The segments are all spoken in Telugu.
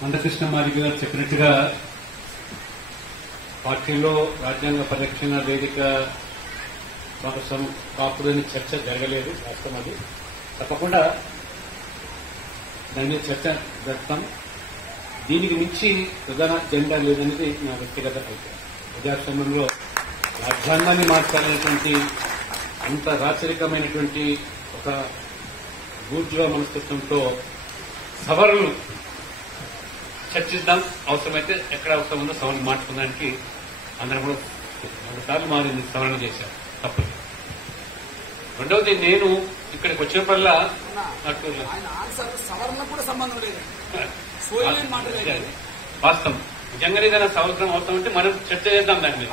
మందకృష్ణ మాదిగ గారు చెప్పినట్టుగా పార్టీలో రాజ్యాంగ పరిరక్షణ వేదిక కోసం కాపుడని చర్చ జరగలేదు. వాస్తవం అది. తప్పకుండా దాని మీద చర్చ జరుపుతాం. దీనికి మించి ప్రధాన జెండా లేదనేది నా వ్యక్తిగత అభిప్రాయం. ప్రజాస్వామ్యంలో రాజ్యాంగాన్ని మార్చాలనేటువంటి అంత రాచరికమైనటువంటి ఒక బూర్జువా మనస్తత్వంతో సవరణలు చర్చిద్దాం. అవసరమైతే ఎక్కడ అవసరం ఉందో సవరణ మార్చుకోవడానికి అందరం కూడా 2 సార్లు మారింది సవరణ చేశారు. తప్పదు. రెండవది, నేను ఇక్కడికి వచ్చినప్పుడల్లా నాకు సవరణ కూడా సంబంధం లేదు. వాస్తవం. నిజంగానే ఏదైనా సంవత్సరం అవసరం అంటే మనం చర్చ చేద్దాం దాని మీద.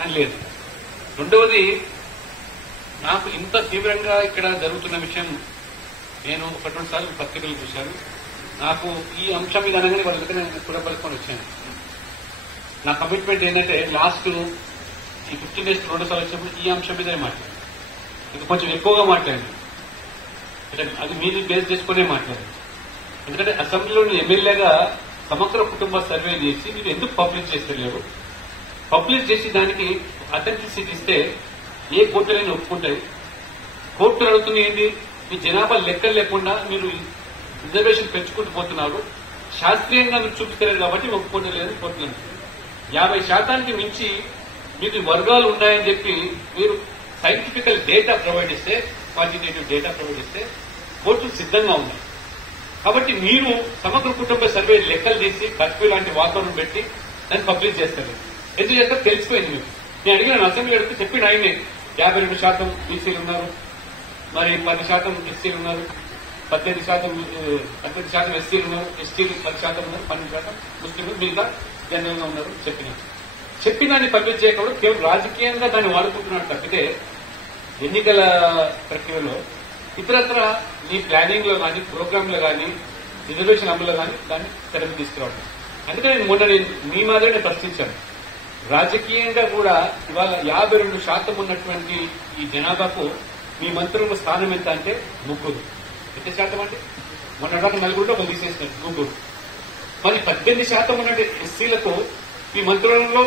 అని లేదు. రెండవది, నాకు ఇంత తీవ్రంగా ఇక్కడ జరుగుతున్న విషయం నేను 1-2 సార్లు పత్రికలు చూశాను. నాకు ఈ అంశం మీద అనగానే వాళ్ళ దగ్గర నేను కూడా పలుకొని వచ్చాను. నా కమిట్మెంట్ ఏంటంటే లాస్ట్ ఈ 15 days 2 సార్లు వచ్చినప్పుడు ఈ అంశం మీదే మాట్లాడాను. ఇది కొంచెం ఎక్కువగా మాట్లాడాను. అది మీరు బేస్ చేసుకునే మాట్లాడాను. ఎందుకంటే అసెంబ్లీలోని ఎమ్మెల్యేగా సమగ్ర కుటుంబ సర్వే చేసి మీరు ఎందుకు పబ్లిష్ చేస్తలేరు? పబ్లిష్ చేసి దానికి అథెంటిసిటీ ఇస్తే ఏ కోర్టులైనా ఒప్పుకుంటాయి. కోర్టులు అడుగుతుంది ఏంటి? మీ జనాభా లెక్కలు లేకుండా మీరు రిజర్వేషన్ పెంచుకుంటూ పోతున్నారు, శాస్త్రీయంగా మీరు చూపిస్తలేదు కాబట్టి ఒప్పుకోవట్లేదు కోర్టులు. 50% మించి మీకు వర్గాలు ఉన్నాయని చెప్పి మీరు సైంటిఫికల్ డేటా ప్రొవైడ్ చేస్తే, క్వాంటిటేటివ్ డేటా ప్రొవైడ్ చేస్తే కోర్టులు సిద్ధంగా ఉన్నాయి. కాబట్టి మీరు సమగ్ర కుటుంబ సర్వే లెక్కలు తీసి కర్ఫ్యూ లాంటి వాతావరణం పెట్టి దాన్ని పబ్లిష్ చేస్తారు. ఎందుకు చేస్తారు తెలిసిపోయింది మీకు. నేను అసెంబ్లీ అడిగితే చెప్పిన ఆయనే 52% బీసీలు ఉన్నారు, మరి 10% ఎస్సీలు ఉన్నారు, 18% ఎస్సీలు ఉన్నారు, ఎస్టీలు 10% ఉన్నారు, 12% ముస్లింలు, మిగతా జనరల్ గా ఉన్నారు. చెప్పినాన్ని పబ్లిష్ చేయకుండా కేవలం రాజకీయంగా దాన్ని వాడుకుంటున్నాడు తప్పితే ఎన్నికల ప్రక్రియలో ఇతరత్ర మీ ప్లానింగ్ లో కానీ, ప్రోగ్రామ్ లో కానీ, రిజర్వేషన్ అమలులో కానీ దాన్ని తెరపు తీసుకురావడం. అందుకని నేను మీ మాదిరినే ప్రశ్నించాను. రాజకీయంగా కూడా ఇవాళ 52% ఉన్నటువంటి ఈ జనాభాకు మీ మంత్రుల స్థానం ఎంత అంటే 3. ఎంత శాతం అంటే మొన్నటి నలుగురిలో ఒక తీసేసినారు 3. మరి 18% ఉన్నటువంటి ఎస్సీలకు మీ మంత్రులలో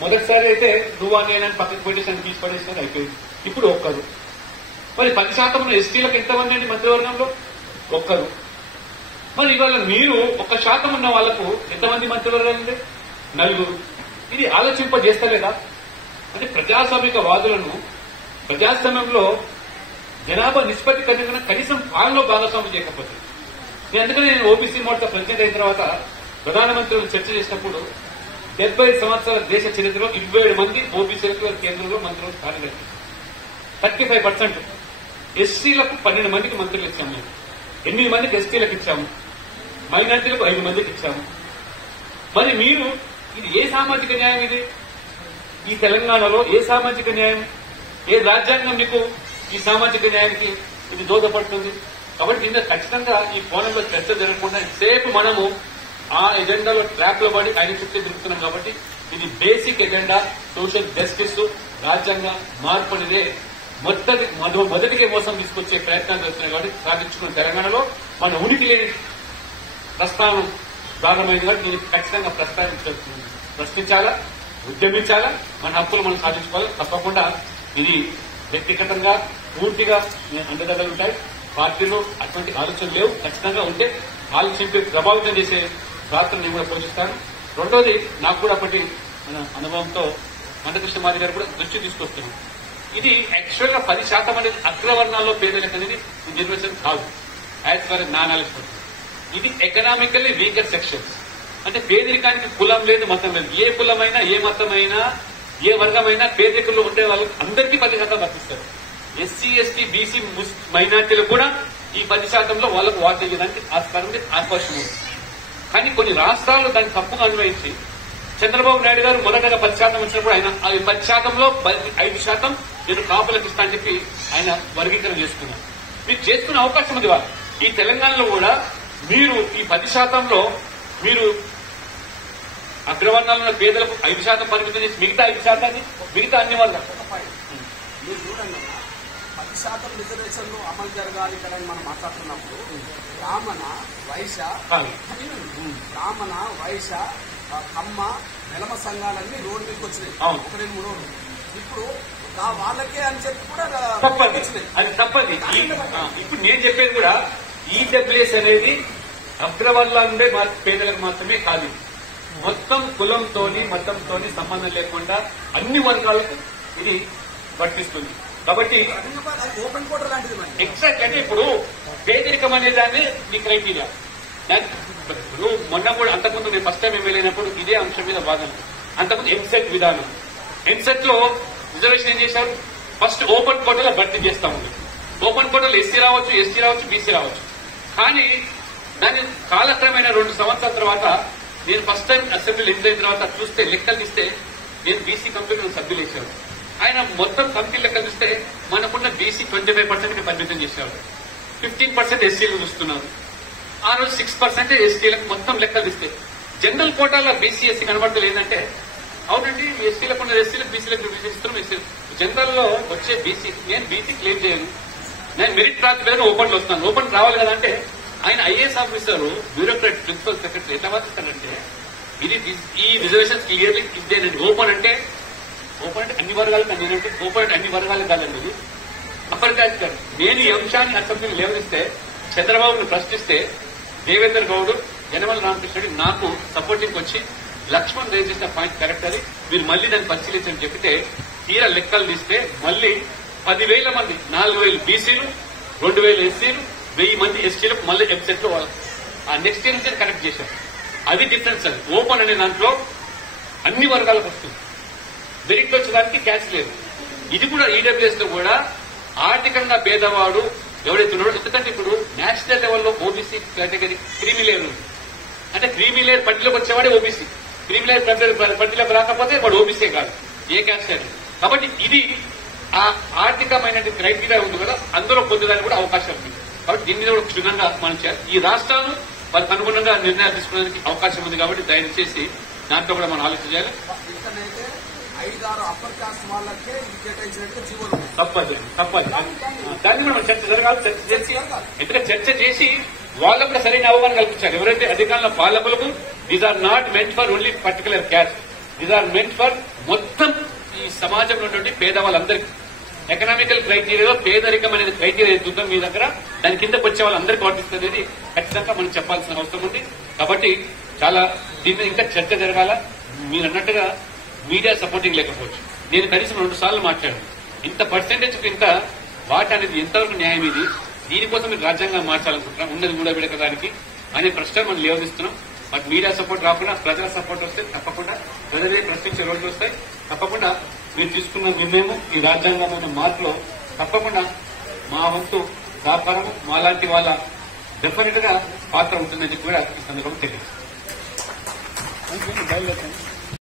మొదటిసారి అయితే నువ్వా నేనని పక్కకు పెట్టేసి తీసి పడేసినారు, అయిపోయింది. ఇప్పుడు 1. మరి 10% ఉన్న ఎస్టీలకు ఎంతమంది అండి మంత్రివర్గంలో? 1. మరి ఇవాళ మీరు 1% ఉన్న వాళ్లకు ఎంతమంది మంత్రివర్గం ఉంది? 4. ఇది ఆలోచింపజేస్తలేదా? అంటే ప్రజాస్వామిక వాదులను ప్రజాస్వామ్యంలో జనాభా నిష్పత్తి కనుక కనీసం పాలనలో భాగస్వామ్యం చేయకపోతే, అందుకని నేను ఓబీసీ మోర్చా ప్రెసిడెంట్ అయిన తర్వాత ప్రధానమంత్రులు చర్చ చేసినప్పుడు 75 సంవత్సరాల దేశ చరిత్రలో 27 మంది ఓబీసీలకు కేంద్రంలో మంత్రులు కార్యదర్శి, 35%. ఎస్సీలకు 12 మందికి మంత్రులు ఇచ్చాము. మేము 8 మందికి ఎస్టీలకు ఇచ్చాము, మైనార్టీలకు 5 మందికి ఇచ్చాము. మరి మీరు ఇది ఏ సామాజిక న్యాయం? ఇది ఈ తెలంగాణలో ఏ సామాజిక న్యాయం? ఏ రాజ్యాంగం మీకు ఈ సామాజిక న్యాయానికి ఇది దోహదపడుతుంది? కాబట్టి దీంట్లో ఖచ్చితంగా ఈ కోణంలో చర్చ జరగకుండా సేపు మనము ఆ ఎజెండాలో ట్రాప్ లో పడి ఆయన చుట్టూ తిరుగుతున్నాం. కాబట్టి ఇది బేసిక్ ఎజెండా, సోషల్ జస్టిస్, రాజ్యాంగ మార్పు అనేదే మొదటికే మోసం తీసుకొచ్చే ప్రయత్నాలు జరుగుతున్నాయి. కాబట్టి సాధించుకున్న తెలంగాణలో మన ఉనికి లేని ప్రస్తావన భాగమైంది. కాబట్టి దీన్ని ఖచ్చితంగా ప్రశ్నించాలా, ఉద్యమించాలా, మన హక్కులు మనం సాధించుకోవాలి. తప్పకుండా ఇది వ్యక్తిగతంగా పూర్తిగా అండదండలు ఉంటాయి. పార్టీలో అటువంటి ఆలోచనలు లేవు. ఖచ్చితంగా ఉంటే ఆలోచింపే ప్రభావితం చేసే పాత్ర నేను కూడా పోషిస్తాను. రెండోది, నాకు కూడా అప్పటి అనుభవంతో మందకృష్ణ మాదిగ గారు కూడా దృష్టి తీసుకొస్తున్నాం. ఇది యాక్చువల్ గా 10% అనేది అగ్రవర్ణాల్లో పేదలకు అనేది నిర్వచనం కాదు. యాజ్ ఫర్ నా నాలెడ్జ్ ఇది ఎకనామికల్లీ వీకర్ సెక్షన్స్. అంటే పేదరికానికి కులం లేదు, మతం లేదు. ఏ కులమైనా, ఏ మతమైనా, ఏ వర్గమైనా పేదరికంలో ఉండే వాళ్ళకి అందరికీ 10% వర్తిస్తారు. ఎస్సీ, ఎస్టీ, బీసీ, మైనార్టీలు కూడా ఈ 10%లో వాళ్ళకు వాటా ఇవ్వడానికి అవకాశం ఉంది. కానీ కొన్ని రాష్ట్రాల్లో దాన్ని తప్పుగా అన్వయించి చంద్రబాబు నాయుడు గారు మొదటగా 10% వచ్చినప్పుడు ఆయన 10%లో 5% నేను కాపులకు ఇస్తా అని చెప్పి ఆయన వర్గీకరణ చేసుకున్నారు. మీరు చేసుకునే అవకాశం ఉంది. వాళ్ళు ఈ తెలంగాణలో కూడా మీరు ఈ 10%లో మీరు అగ్రవర్ణాలు ఉన్న పేదలకు 5% పరిమితం చేసి మిగతా 5% మిగతా అన్ని వాళ్ళ 10% రిజర్వేషన్లు అమలు జరగాలి ఇక్కడ అని మనం మాట్లాడుతున్నప్పుడు బ్రాహ్మణ వైశ్య బ్రాహ్మణ వైశ్య కమ్మ వెలమ సంఘాలన్నీ రోడ్డు మీదకి వచ్చినాయి. 1-2 రోజులు ఇప్పుడు వాళ్ళకే అని చెప్పి కూడా తప్పది, అది తప్పది. ఇప్పుడు నేను చెప్పేది కూడా ఈడబ్ల్యూఎస్ అనేది అగ్రవర్ణాల నుండే పేదలకు మాత్రమే కాదు, మొత్తం కులంతోని మతంతోని సంబంధం లేకుండా అన్ని వర్గాలకు ఇది వర్తిస్తుంది. కాబట్టి ఓపెన్ కోటర్ లాంటిది ఎగ్జాక్ట్ అంటే ఇప్పుడు పేదరికం అనే దాన్ని మీ క్రైటీరియా. ఇప్పుడు మొన్న కూడా అంతకుముందు నేను ఫస్ట్ టైం వెళ్ళినప్పుడు ఇదే అంశం మీద వాదన. అంతకుముందు ఎంసెట్ విధానం, ఎంసెట్ లో రిజర్వేషన్ ఏం చేశారు, ఫస్ట్ ఓపెన్ కోటలో భర్తీ చేస్తా ఉంది. ఓపెన్ కోటలో ఎస్సీ రావచ్చు, ఎస్టీ రావచ్చు, బీసీ రావచ్చు. కానీ దాని కాలక్రమైన 2 సంవత్సరాల తర్వాత నేను ఫస్ట్ టైం అసెంబ్లీలో ఎంటర్ తర్వాత చూస్తే లెక్కలు తీస్తే నేను బీసీ కంపెనీలో సభ్యులు వేశాను. ఆయన మొత్తం కంపెనీ లెక్కలు చూస్తే మనకున్న బీసీ 25% పరిమితం చేశారు, 15% ఎస్సీలు చూస్తున్నారు. ఆ రోజు 6% ఎస్టీలకు మొత్తం లెక్కలు తీస్తే జనరల్ కోటాలో బీసీ ఎస్సీ కనబడతలు ఏంటంటే అవునండి ఎస్సీలకు ఉన్న ఎస్సీలకు బీసీలకు విభజిస్తున్నాం. ఎస్సీ జనరల్ లో వచ్చే బీసీ నేను బీసీ క్లెయిమ్ చేయను, నేను మెరిట్ ప్రాతిపదికన ఓపెన్ లో వస్తాను. ఓపెన్ రావాలి కదా అంటే ఆయన IAS officer bureaucrat principal secretary ఎట్లా వర్తిస్తారంటే ఇది ఈ రిజర్వేషన్ క్లియర్లీ ఇదేనండి. ఓపెన్ అంటే అన్ని వర్గాలకు, నేనంటే ఓపెన్ అంటే అన్ని వర్గాలకు కాదండి, ఇది అప్పర్ కాస్ట్ కాదు. నేను ఈ అంశాన్ని అసెంబ్లీని లేవనిస్తే చంద్రబాబును ప్రశ్నిస్తే దేవేందర్ గౌడ్, యనమల రామకృష్ణుడు నాకు సపోర్టింగ్ వచ్చి లక్ష్మణ్ రేజ్ చేసిన పాయింట్ కరెక్ట్ అని మీరు మళ్ళీ దాన్ని పరిశీలించని చెప్తే తీరా లెక్కలు తీస్తే మళ్ళీ 10,000 మంది, 4,000 బీసీలు, 2,000 ఎస్సీలు, 1000 మంది ఎస్టీలకు మళ్ళీ వెబ్సైట్ లో ఆ నెక్స్ట్ ఇయర్ నుంచి కనెక్ట్ చేశారు. అది డిఫరెన్స్. అది ఓపెన్ అనే దాంట్లో అన్ని వర్గాలకు వస్తుంది, మెరిట్ వచ్చేదానికి క్యాష్ లేదు. ఇది కూడా ఈడబ్ల్యూఎస్ లో కూడా ఆర్థికంగా పేదవాడు ఎవరైతే ఉన్నాడో, ఎందుకంటే ఇప్పుడు నేషనల్ లెవెల్లో ఓబీసీ కేటగిరీ క్రీమీ లేయర్ ఉంది. అంటే క్రీమీ లేయర్ పట్టిలోకి వచ్చేవాడే ఓబీసీ, క్రీమీ లేయర్ పట్టిలోకి రాకపోతే వాడు ఓబీసీ కాదు, ఏ క్యాస్ట్ అయినా. కాబట్టి ఇది ఆ ఆర్థికమైన క్రైటీరియా ఉంది కదా, అందులో పొందడానికి కూడా అవకాశం ఉంది. కాబట్టి దీని మీద కూడా క్షుణ్ణంగా మనం చేయాలి. ఈ రాష్ట్రాలు వాళ్ళకి అనుగుణంగా నిర్ణయాలు తీసుకోవడానికి అవకాశం ఉంది. కాబట్టి దయచేసి దాంట్లో కూడా మనం ఆలోచన చేయాలి. తప్పదు దాన్ని మనం చర్చ జరగాలి, చర్చ చేసి ఎందుకంటే చర్చ చేసి వాళ్ళకు కూడా సరైన అవగాహన కల్పించాలి. ఎవరైతే అధికారంలో పాలకులకు these are not meant for only particular caste, these are meant for మొత్తం ఈ సమాజంలో ఉన్నటువంటి పేదవాళ్ళందరికీ. ఎకనామికల్ క్రైటీరియాలో పేదరికం అనేది క్రైటీరియా ఏదైతుందో మీ దగ్గర దాని కిందకు వచ్చే వాళ్ళందరికీ వర్తిస్తుంది అనేది ఖచ్చితంగా మనం చెప్పాల్సిన అవసరం ఉంది. కాబట్టి చాలా దీని ఇంకా చర్చ జరగాల. మీరు అన్నట్టుగా మీడియా సపోర్టింగ్ లేకపోవచ్చు. నేను కనీసం 2 సార్లు మాట్లాడాను. ఇంత పర్సెంటేజ్ ఇంకా వాటి అనేది ఎంతవరకు న్యాయం, ఇది దీనికోసం మీరు రాజ్యాంగం మార్చాలనుకుంటున్నాం, ఉన్నది కూడా విడకడానికి అనే ప్రశ్న మనం లేవదిస్తున్నాం. బట్ మీడియా సపోర్ట్ రాకుండా ప్రజల సపోర్ట్ వస్తే తప్పకుండా ప్రజలే ప్రశ్నించే రోజులు వస్తాయి. తప్పకుండా మీరు తీసుకున్న నిర్ణయం ఈ రాజ్యాంగమైన మార్పులో తప్పకుండా మా వంతు సహకారము మాలాంటి వాళ్ళ డెఫినెట్ గా పాత్ర ఉంటుందని కూడా ఈ సందర్భంగా తెలియదు.